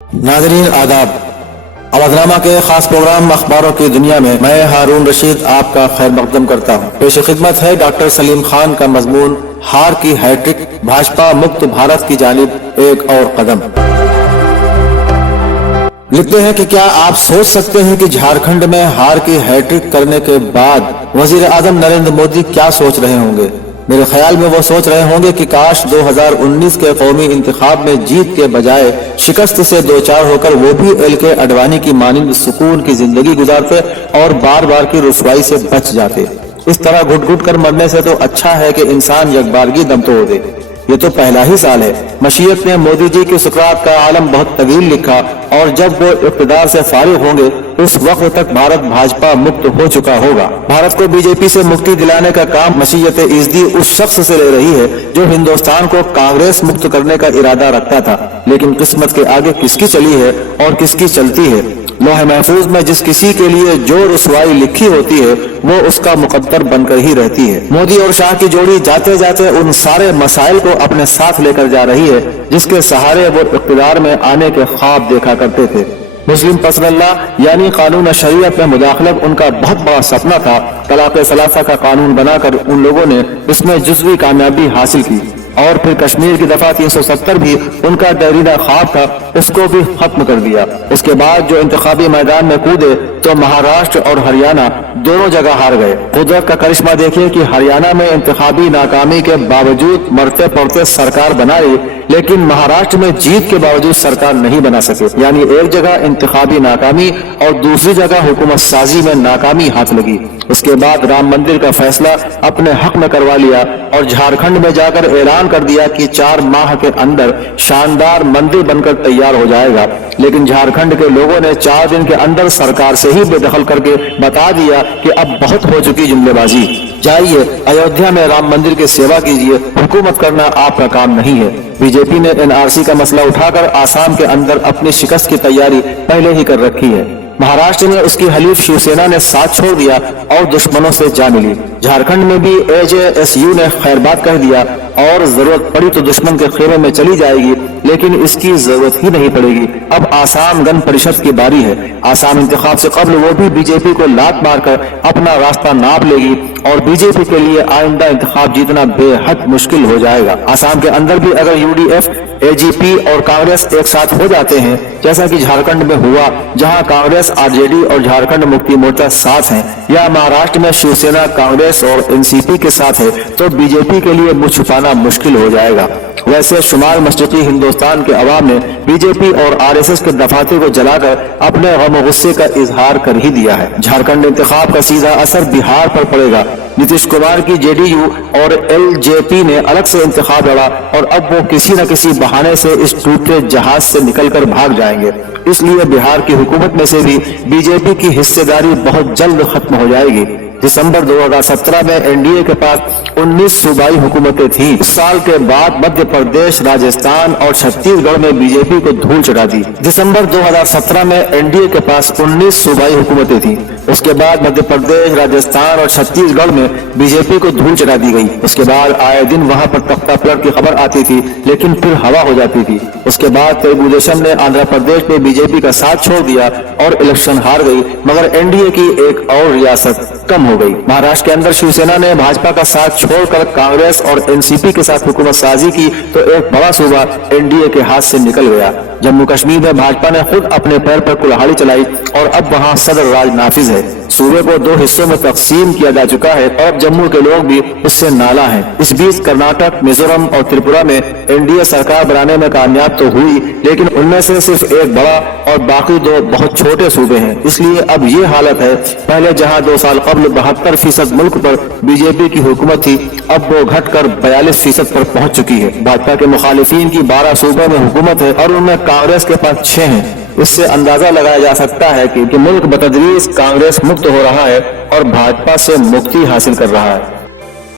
नाज़रीन आदाब, अवधनामा के खास प्रोग्राम अखबारों की दुनिया में मैं हारून रशीद आपका खैर मकदम करता हूँ। पेश खिदमत है डॉक्टर सलीम खान का मजमून हार की हैट्रिक, भाजपा मुक्त भारत की जानिब एक और कदम। लिखते हैं कि क्या आप सोच सकते हैं कि झारखंड में हार की हैट्रिक करने के बाद वजीर आजम नरेंद्र मोदी क्या सोच रहे होंगे। मेरे ख्याल में वो सोच रहे होंगे कि काश 2019 के कौमी इंतखाब में जीत के बजाय शिकस्त से दो चार होकर वो भी एल.के. आडवाणी की मानिंद सुकून की जिंदगी गुजारते और बार बार की रुसवाई से बच जाते। इस तरह घुट घुट कर मरने से तो अच्छा है कि इंसान यकबारगी दम तोड़ दे। ये तो पहला ही साल है। मशीयत ने मोदी जी की सुकरात का आलम बहुत तवील लिखा और जब वो इक़्तिदार से फारिग होंगे उस वक्त तक भारत भाजपा मुक्त हो चुका होगा। भारत को बीजेपी से मुक्ति दिलाने का काम मशीयत इज़्दी उस शख्स से ले रही है जो हिंदुस्तान को कांग्रेस मुक्त करने का इरादा रखता था, लेकिन किस्मत के आगे किसकी चली है और किसकी चलती है। लोहे महफूज में जिस किसी के लिए जो रुसवाई लिखी होती है वो उसका मुकद्दर बनकर ही रहती है। मोदी और शाह की जोड़ी जाते जाते उन सारे मसाइल को अपने साथ लेकर जा रही है जिसके सहारे वो इक़्तिदार में आने के ख्वाब देखा करते थे। मुस्लिम पसरल्ला यानी कानून शरीयत में मुदाखलत उनका बहुत बड़ा सपना था। तलाक़ सलासा का कानून बनाकर उन लोगों ने इसमें जुज़वी कामयाबी हासिल की और फिर कश्मीर की दफा 370 भी उनका दरीदा ख्वाब था, उसको भी खत्म कर दिया। उसके बाद जो इंतखाबी मैदान में कूदे तो महाराष्ट्र और हरियाणा दोनों जगह हार गए। कुदरत का करिश्मा देखिए कि हरियाणा में इंतखाबी नाकामी के बावजूद मरते पड़ते सरकार बनाई, लेकिन महाराष्ट्र में जीत के बावजूद सरकार नहीं बना सके। यानी एक जगह इंतखाबी नाकामी और दूसरी जगह हुकूमत साजी में नाकामी हाथ लगी। उसके बाद राम मंदिर का फैसला अपने हक में करवा लिया और झारखंड में जाकर ऐलान कर दिया कि 4 माह के अंदर शानदार मंदिर बनकर तैयार हो जाएगा। लेकिन झारखंड के लोगों ने 4 दिन के अंदर सरकार से ही बेदखल करके बता दिया कि अब बहुत हो चुकी जुमलेबाजी, जाइए अयोध्या में राम मंदिर की सेवा कीजिए, हुकूमत करना आपका काम नहीं है। बीजेपी ने एनआरसी का मसला उठाकर आसाम के अंदर अपनी शिकस्त की तैयारी पहले ही कर रखी है। महाराष्ट्र में उसकी हलीफ शिवसेना ने साथ छोड़ दिया और दुश्मनों से जा मिली। झारखंड में भी एजेएसयू ने खैरबाद कह दिया और जरूरत पड़ी तो दुश्मन के खेमे में चली जाएगी, लेकिन इसकी जरूरत ही नहीं पड़ेगी। अब आसाम गण परिषद की बारी है। आसाम इंतखाब से कबल वो भी बीजेपी को लात मारकर अपना रास्ता नाप लेगी और बीजेपी के लिए आइंदा इंतखाब जीतना बेहद मुश्किल हो जाएगा। आसाम के अंदर भी अगर यूडीएफ, एजीपी और कांग्रेस एक साथ हो जाते हैं जैसा कि झारखंड में हुआ जहां कांग्रेस, आरजेडी और झारखंड मुक्ति मोर्चा साथ हैं, या महाराष्ट्र में शिवसेना, कांग्रेस और एनसीपी के साथ है, तो बीजेपी के लिए मुंह छुपाना मुश्किल हो जाएगा। वैसे शुमाल मशरिकी हिंदुस्तान के अवाम ने बीजेपी और आरएसएस के दफातर को जलाकर अपने गम गुस्से का इजहार कर ही दिया है। झारखंड इंतखाब का सीधा असर बिहार पर पड़ेगा। नीतीश कुमार की जेडीयू और एलजेपी ने अलग से इंतखाब लड़ा और अब वो किसी न किसी बहाने से इस टूटे जहाज से निकलकर भाग जाएंगे। इसलिए बिहार की हुकूमत में से भी बीजेपी की हिस्सेदारी बहुत जल्द खत्म हो जाएगी। दिसंबर 2017 में एनडीए के पास 19 सूबाई हुकूमतें थीं। इस साल के बाद मध्य प्रदेश, राजस्थान और छत्तीसगढ़ में बीजेपी को धूल चढ़ा दी। दिसंबर 2017 में एनडीए के पास 19 सूबाई हुकूमतें थीं। उसके बाद मध्य प्रदेश, राजस्थान और छत्तीसगढ़ में बीजेपी को धूल चढ़ा दी गई। उसके बाद आए दिन वहां पर तख्ता पलट की खबर आती थी, लेकिन फिर हवा हो जाती थी। उसके बाद तेलुगु देशम ने आंध्र प्रदेश में बीजेपी का साथ छोड़ दिया और इलेक्शन हार गई, मगर एनडीए की एक और रियासत कम हो गई। महाराष्ट्र के अंदर शिवसेना ने भाजपा का साथ छोड़कर कांग्रेस और एनसीपी के साथ हुकूमत साजी की तो एक बड़ा सूबा एनडीए के हाथ से निकल गया। जम्मू कश्मीर में भाजपा ने खुद अपने पैर पर कुल्हाड़ी चलाई और अब वहां सदर राज नाफिज है। सूबे को 2 हिस्सों में तकसीम किया जा चुका है और अब जम्मू के लोग भी उससे नाला हैं। इस बीच कर्नाटक, मिजोरम और त्रिपुरा में एनडीए सरकार बनाने में कामयाब तो हुई, लेकिन उनमें से सिर्फ एक बड़ा और बाकी 2 बहुत छोटे सूबे हैं। इसलिए अब ये हालत है, पहले जहां 2 साल कबल 72% मुल्क पर बीजेपी की हुकूमत थी, अब वो घटकर 42% पर पहुंच चुकी है। भाजपा के मुखालिफिन की 12 सूबों में हुकूमत है और उनमें कांग्रेस के पास 6 हैं। इससे अंदाजा लगाया जा सकता है कि मुल्क बतदरीज कांग्रेस मुक्त हो रहा है और भाजपा से मुक्ति हासिल कर रहा है।